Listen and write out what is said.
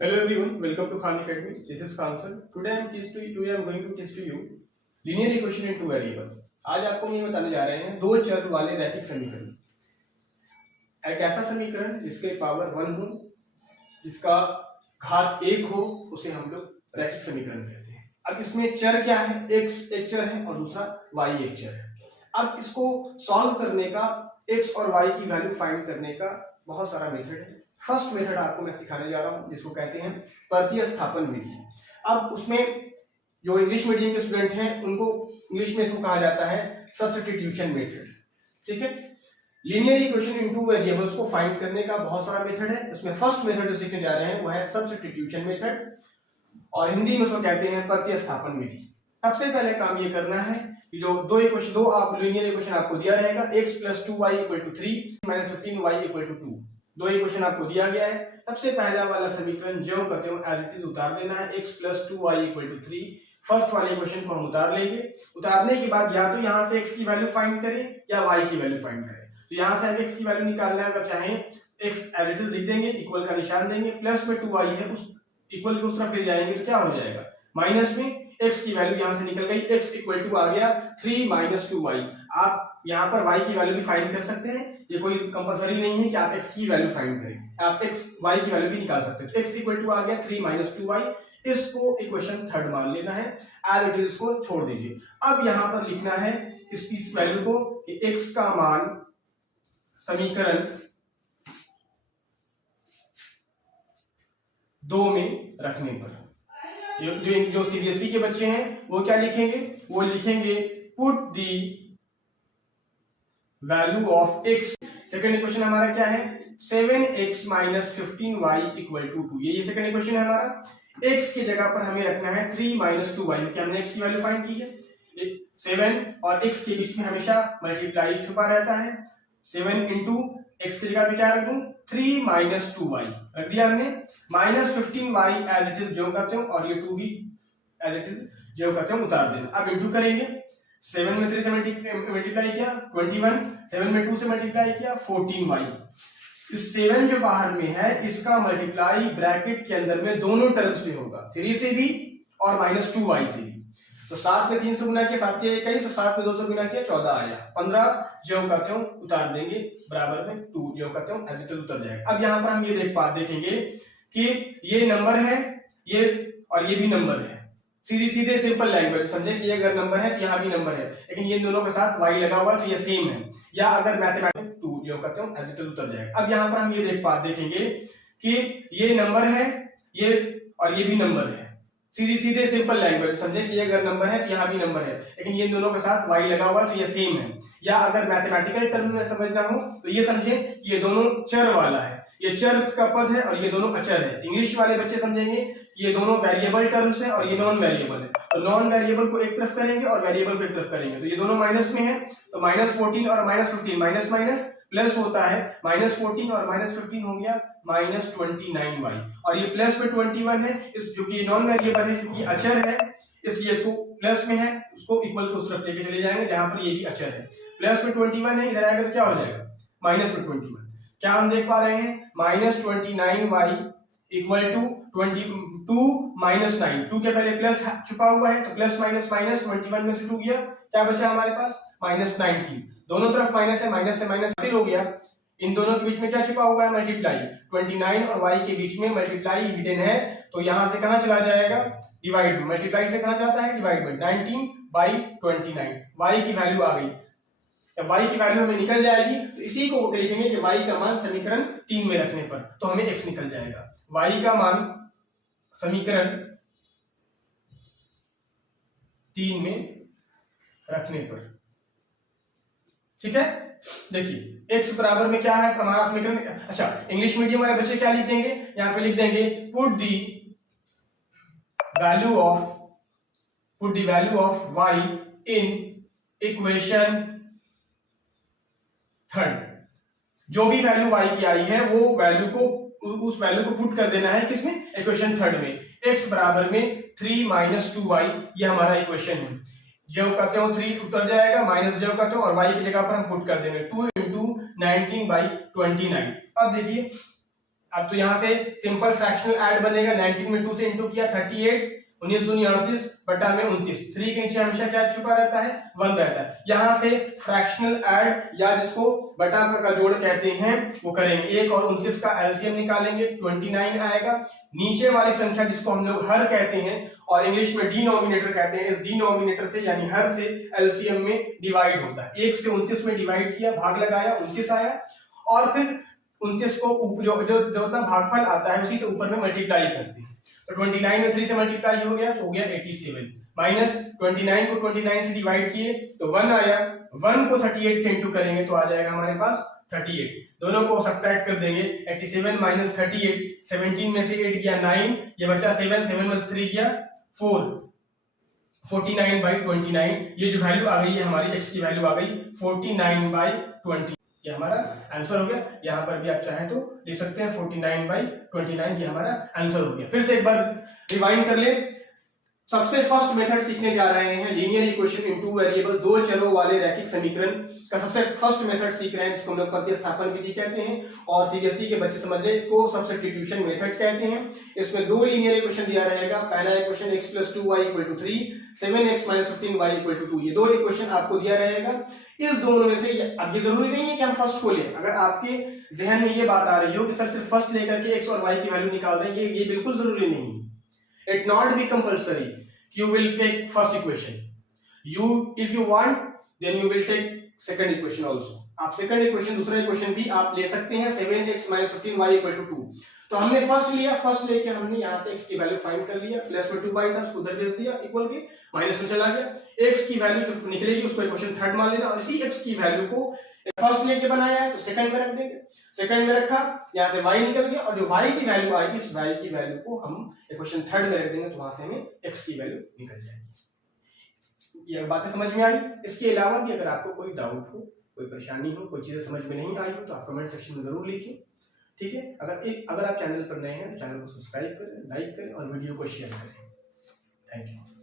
Hello everyone, welcome to Khan Academy. This is Kamsal. Today I am going to teach to you linear equation in two variable. आज आपको हम ये बताने जा रहे हैं दो चर वाले रैखिक समीकरण। एक ऐसा समीकरण जिसके पावर 1 हो, जिसका घात 1 हो, उसे हम लोग रैखिक समीकरण कहते हैं। अब इसमें चर क्या है? x एक चर है और दूसरा y एक चर है। अब इसको सॉल्व करने का, x और y की वैल्यू फाइंड करने का बहुत सारा मेथड है। फर्स्ट मेथड आपको मैं सिखाने जा रहा हूं, जिसको कहते हैं प्रतिस्थापन विधि। अब उसमें जो इंग्लिश मीडियम के स्टूडेंट हैं उनको इंग्लिश में इसको कहा जाता है सब्स्टिट्यूशन मेथड। ठीक है, linear equation in two variables को फाइंड करने का बहुत सारा मेथड है। उसमें फर्स्ट मेथड जो सीखने जा रहे हैं वो है सब्स्टिट्यूशन मेथड, और हिंदी में उसको कहते हैं प्रतिस्थापन विधि। सबसे पहले काम ये करना है कि जो दो आप लीनियर इक्वेशन आपको दिया रहेगा, x + 2y = 3 - 15y = 2, दो इक्वेशन आपको दिया गया है। सबसे पहला वाला समीकरण ज्यों का त्यों एज इट इज उतार देना है। x + 2y = 3, फर्स्ट वाले इक्वेशन को हम उतार लेंगे। उतारने के बाद या तो यहां से x की वैल्यू फाइंड करें या y की वैल्यू फाइंड करें। तो यहां से हम x की वैल्यू निकालना है, अगर चाहें x एज इट इज लिख देंगे, इक्वल का निशान देंगे, प्लस में 2y है, उस इक्वल के उस तरफ ले जाएंगे तो क्या हो जाएगा, माइनस में x की वैल्यू यहां से निकल गई, x = आ गया 3 - 2y। आप यहां पर y की वैल्यू भी फाइंड कर सकते हैं, ये कोई कंपलसरी नहीं है कि आप x की वैल्यू फाइंड करें, आप y की वैल्यू भी निकाल सकते हैं। x = आ गया 3 - 2y, इसको इक्वेशन थर्ड मान लेना है, एज इट इज इसको छोड़ दीजिए। अब यहां पर लिखना है इसकी वैल्यू को कि x का मान समीकरण 2 में रखने पर, जो सीबीएसई के बच्चे हैं वो क्या लिखेंगे, वो लिखेंगे put the value of x। Second equation हमारा क्या है, 7x - 15y = 2। ये सेकंड इक्वेशन है हमारा। x की जगह पर हमें रखना है 3 - 2y, क्योंकि हमने x की वैल्यू फाइंड की है। 7 और x के बीच में हमेशा मल्टीप्लाई छुपा रहता है। 7 × x की जगह पे क्या रख दूं, 3 - 2y रख दिया हमने, -15y एज इट इज ज्यों का त्यों, और ये 2 भी एज इट इज ज्यों का त्यों उतार देना। अब इंटू करेंगे, 7 में 3 से मल्टीप्लाई किया 21, 7 में 2 से मल्टीप्लाई किया 14y। इस 7 जो बाहर में है इसका मल्टीप्लाई ब्रैकेट के अंदर में दोनों टर्म से होगा, 3 से भी और -2y से भी। तो 7 में 3 से गुना किया 7 के 21, और 7 में 2 से गुना किया 14 आया, 15 ज्यों का त्यों उतार देंगे, बराबर में 2 ज्यों का त्यों एज इट इज उतर जाएगा। अब यहां पर हम ये देखेंगे कि ये नंबर है, ये और ये भी नंबर है। सीधे सिंपल लैंग्वेज समझे कि ये अगर नंबर है तो यहाँ भी नंबर है, लेकिन ये दोनों के साथ y लगा हुआ है तो ये सेम है। या अगर मैथमेटिक्स 2 ज्यों का त्यों एज इट इज उतर जाएगा। अब यहां पर हम ये देखेंगे कि ये नंबर है, ये और ये भी नंबर है। सीधे सिंपल लैंग्वेज समझे कि ये अगर नंबर है तो यहाँ भी नंबर है, लेकिन ये दोनों के साथ y लगा हुआ है तो ये सेम है। या अगर मैथमेटिकल टर्म में समझना हो तो ये समझे कि ये दोनों चर वाला है, ये चर का पद है और ये दोनों अचर है। इंग्लिश वाले बच्चे समझेंगे कि ये दोनों वेरिएबल टर्म्स है और ये नॉन वेरिएबल है। तो नॉन वेरिएबल को एक तरफ करेंगे और वेरिएबल को एक तरफ करेंगे, तो ये दोनों माइनस में है, तो -14 और -15 माइनस माइनस प्लस होता है, -14 और -15 हो गया -29y, और ये प्लस में 21 है, इस जो कि नॉन वेरिएबल है, क्योंकि अचर है इसलिए इसको प्लस में है, उसको इक्वल को उस तरफ लेके चले जाएंगे जहां पर ये भी अचर है। प्लस में 21 है, इधर आएगा तो क्या हो जाएगा, -21। क्या हम देख पा रहे हैं, -29y = 22 - 9, 2 के पहले प्लस छुपा हुआ है तो प्लस माइनस माइनस, 21 में से 2 गया, क्या बचा हमारे पास -19। दोनों तरफ माइनस है, माइनस से माइनस हो गया। इन दोनों के बीच में क्या छुपा हुआ है, मल्टीप्लाई। 29 और y के बीच में मल्टीप्लाई हिडन है, तो यहां से कहां चला जाएगा, डिवाइड में। मल्टीप्लाई से कहां जाता है, डिवाइड में। 19/29 y की वैल्यू आ गई। जब y की वैल्यू हमें निकल जाएगी तो इसी को लिखेंगे कि y का मान समीकरण 3 में रखने पर तो हमें x निकल जाएगा। y का मान समीकरण 3 में रखने पर, ठीक है। देखिए x बराबर में क्या है हमारा समीकरण। अच्छा, इंग्लिश मीडियम वाले बच्चे क्या लिख देंगे, यहां पे लिख देंगे put the value of y in equation third. जो भी वैल्यू y की आई है वो वैल्यू को, उस वैल्यू को पुट कर देना है किसमें, इक्वेशन थर्ड में। x बराबर में 3 - 2y, ये हमारा इक्वेशन है। ज्यों का त्यों 3 उतर जाएगा, माइनस ज्यों का त्यों, और y की जगह पर हम पुट कर देंगे 2 × 19/29। अब देखिए अब तो यहाँ से सिंपल फ्रैक्शनल ऐड बनेगा, 19 में 2 से इंटू किया 38, 19 दूनी 38 बटा में 29, 3 के नीचे हमेशा क्या छुपा रहता है, 1 रहता है। यहाँ से फ्रैक्शनल ऐड या जिसको बटा का जोड़ कहते हैं वो करेंगे, 1 और 29 का एलसीएम निकालेंगे, 29 आएगा। नीचे वाली संख्या जिसको हम लोग हर कहते हैं और इंग्लिश में डिनोमिनेटर कहते हैं, इस डिनोमिनेटर से यानी हर से एलसीएम में डिवाइड होता है। 1 से 29 में डिवाइड किया, भाग लगाया, 29 आया, और फिर 29 को ऊपर जो उतना भागफल आता है उसी से ऊपर में मल्टीप्लाई करते हैं। तो 29 में 3 से मल्टीप्लाई हो गया तो हो गया 87, माइनस 29 को 29 से डिवाइड किए तो 1 आया, 1 को 38 से इंटू करेंगे तो आ जाएगा हमारे पास 38, दोनों को सब्ट्रैक्ट कर देंगे, 87 माइनस 38, 17 में से 8 गया 9, ये बचा 7, 7 में से 3 गया 4, 49/29, ये जो वैल्यू आ गई है हमारी x की वैल्यू आ गई 49/20, ये हमारा आंसर हो गया। यहाँ पर भी आप चाहें तो लिख सकते हैं 49/29, ये हमारा आंसर हो गया। फिर से एक बार रिवाइंड कर ले, सबसे फर्स्ट मेथड सीखने जा रहे हैं linear equation in two variable, दो चरों वाले रैखिक समीकरण का सबसे फर्स्ट मेथड सीख रहे हैं, जिसको हम लोग प्रतिस्थापन विधि कहते हैं, और सीबीएसई के बच्चे समझ ले इसको सब्स्टिट्यूशन मेथड कहते हैं। इसमें दो लीनियर इक्वेशन दिया रहेगा, पहला equation x + 2y = 3, 7x - 15y = 2, ये दो इक्वेशन आपको दिया रहेगा। इस दोनों में से अब ये जरूरी नहीं है कि हम फर्स्ट को लें, अगर आपके जहन में ये बात आ रही हो कि सर सिर्फ फर्स्ट लेकर के x और y की वैल्यू निकाल रहे हैं, ये बिल्कुल जरूरी नहीं। It not be compulsory. You will take first equation. If you want, then you will take second equation also. आप सेकंड इक्वेशन, दूसरा इक्वेशन भी आप ले सकते हैं, 7x - 15y = 2। तो हमने फर्स्ट लिया, फर्स्ट लेके हमने यहाँ से x की वैल्यू फाइंड कर लिया, प्लस में 2y था उसको उधर भेज दिया, इक्वल के माइनस में चला गया, x की वैल्यू जो निकलेगी उसको इक्वेशन थर्ड मान लेना, और इसी x की वैल्यू को फर्स्ट लेके बनाया है तो सेकंड में रख देंगे, सेकंड में रखा, यहाँ से y निकल गया, और जो y की वैल्यू आएगी इस y की वैल्यू को हम इक्वेशन थर्ड में रख देंगे, तो वहां से हमें x की वैल्यू निकल जाएगी। ये बातें समझ में आई? इसके अलावा भी अगर आपको कोई डाउट हो, कोई परेशानी हो, कोई चीजें समझ में नहीं आई हो तो आप कमेंट सेक्शन में जरूर लिखिए, ठीक है। अगर आप चैनल पर नए हैं तो चैनल को सब्सक्राइब करें, लाइक करें और वीडियो को शेयर करें। Thank you.